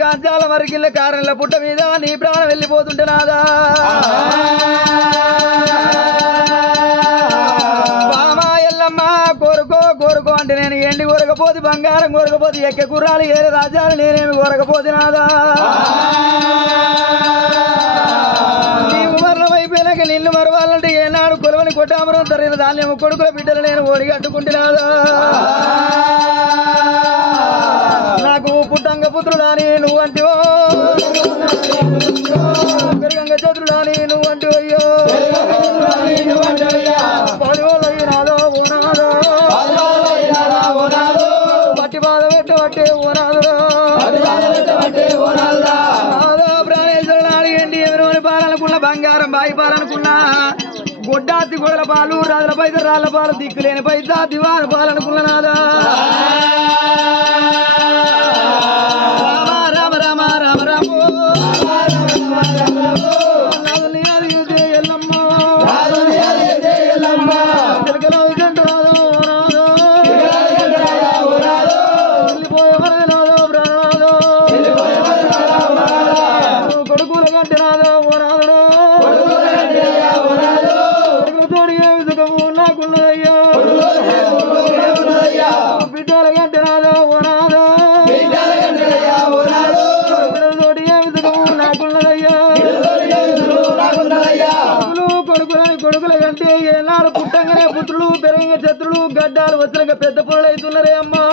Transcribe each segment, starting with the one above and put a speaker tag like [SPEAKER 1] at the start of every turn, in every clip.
[SPEAKER 1] కాంచాల మరిగిల్ల కారణల పుట్ట మీద నీ ప్రాణం వెళ్ళిపోతుంటే నాదా కోరకపోతే బంగారం కోరకపోతే ఎక్క కుర్రాలు ఏరే రాజాలు నేనేమి కోరకపోతే నాదా. నీవు మరణం అయిపోయినాక నిన్ను మరవాలంటే ఏనాడు కొలవని కొట్టామరం తరిగిన ధాన్యం కొడుకుల బిడ్డలు నేను ఓడి కట్టుకుంటున్నాదా నాకు పుట్టంగ పుత్రుడాని నువ్వంటివో. గొడ్డాతి గొడల పాలు రాజుల పైస రాళ్ళ పాలు దిక్కులేని పైసా దివాన పాలనుకున్న నాదా రామ రామ రామ రామ రామ. నాదుని కొడుకుల కంటే ఏనాడు పుట్టంగానే పుత్రులు పెరిగిన శత్రులు గడ్డాలు వచ్చినాక పెద్ద పొరలు అవుతున్నారే అమ్మా.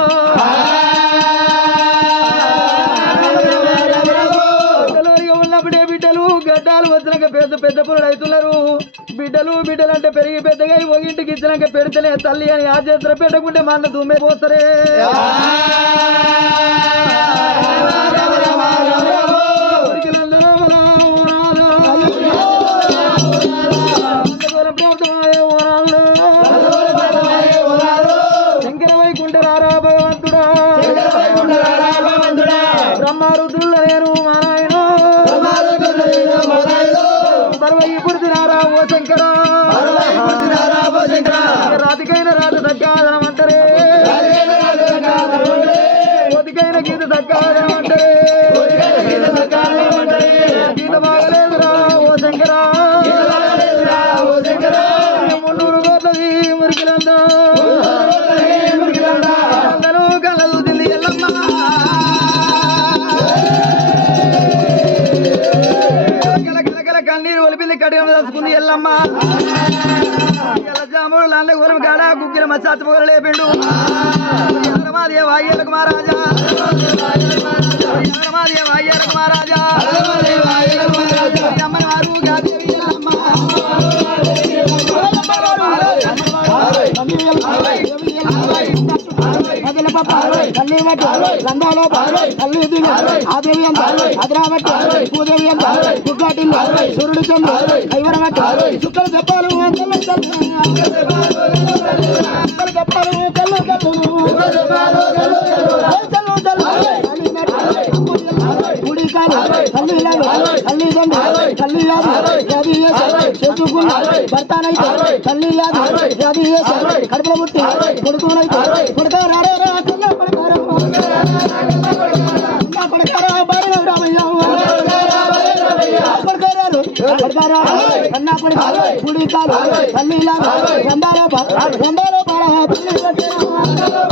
[SPEAKER 1] ఉన్నప్పుడే బిడ్డలు గడ్డాలు వచ్చినాక పెద్ద పెద్ద పొరలు అవుతున్నారు. బిడ్డలు బిడ్డలు అంటే పెరిగి పెద్దగా ఒక ఇంటికి ఇచ్చినాక పెడితేనే తల్లి అని ఆ చేతులు పెట్టకుంటే మన దుమ్మే పోతారే పుడుతున్నారా ఓ శంకర. రాతికైన రాత దక్కాదనమంటరే కోతికైన గీత దక్కాదనమంటరే గీత బాగలేదురా ఓ శంకర. మున్నూరు కోట్లది మురికిలందా కడిగం దలుచుకుంది ఎల్లమ్మ. ఎల్లజాముడు లాండ ఊరం కాడ గుగ్గిల పొగలు లేపిండు. అయ్యలకు మహారాజా అయ్యలకు మహారాజా అమ్మని వారు గాదేవి ఎల్లమ్మ
[SPEAKER 2] సూర్యుడు చంద్రుడు ఐవరమట్టు చుక్కలు చెప్పాలు కళ్ళు చెప్పాలు కళ్ళు గుడి కాదు తల్లి తల్లి భర్తనైతే తల్లి వ్యాధి వ్యాధి కడుపులో పుట్టి కొడుకునైతే కొడుకు రాడే రా కన్నా పడతారా కన్నా పడతారా బారిన రామయ్య పడతారు కన్నా పడతారు గుడి కాదు తల్లి రందాలో రందాలో పారా తల్లి